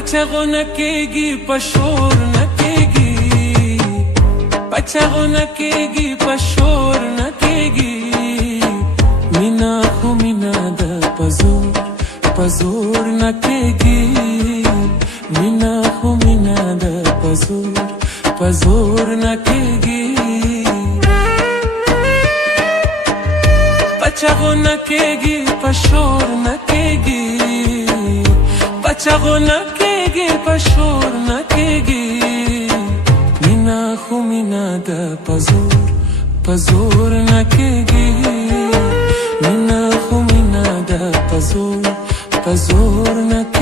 پچغو نکېږي پشور نکېږي پچغو نکېږي پشور نکېږي مینا خو مینا د پزور پزور نکېږي مینا خو مینا د پزور پزور نکېږي پچغو نکېږي پشور نکېږي پچغو نکېږي پشور نکېږي مینا خو مینا د پزور پزور نکېږي مینا خو مینا د پزور پزور نکېږي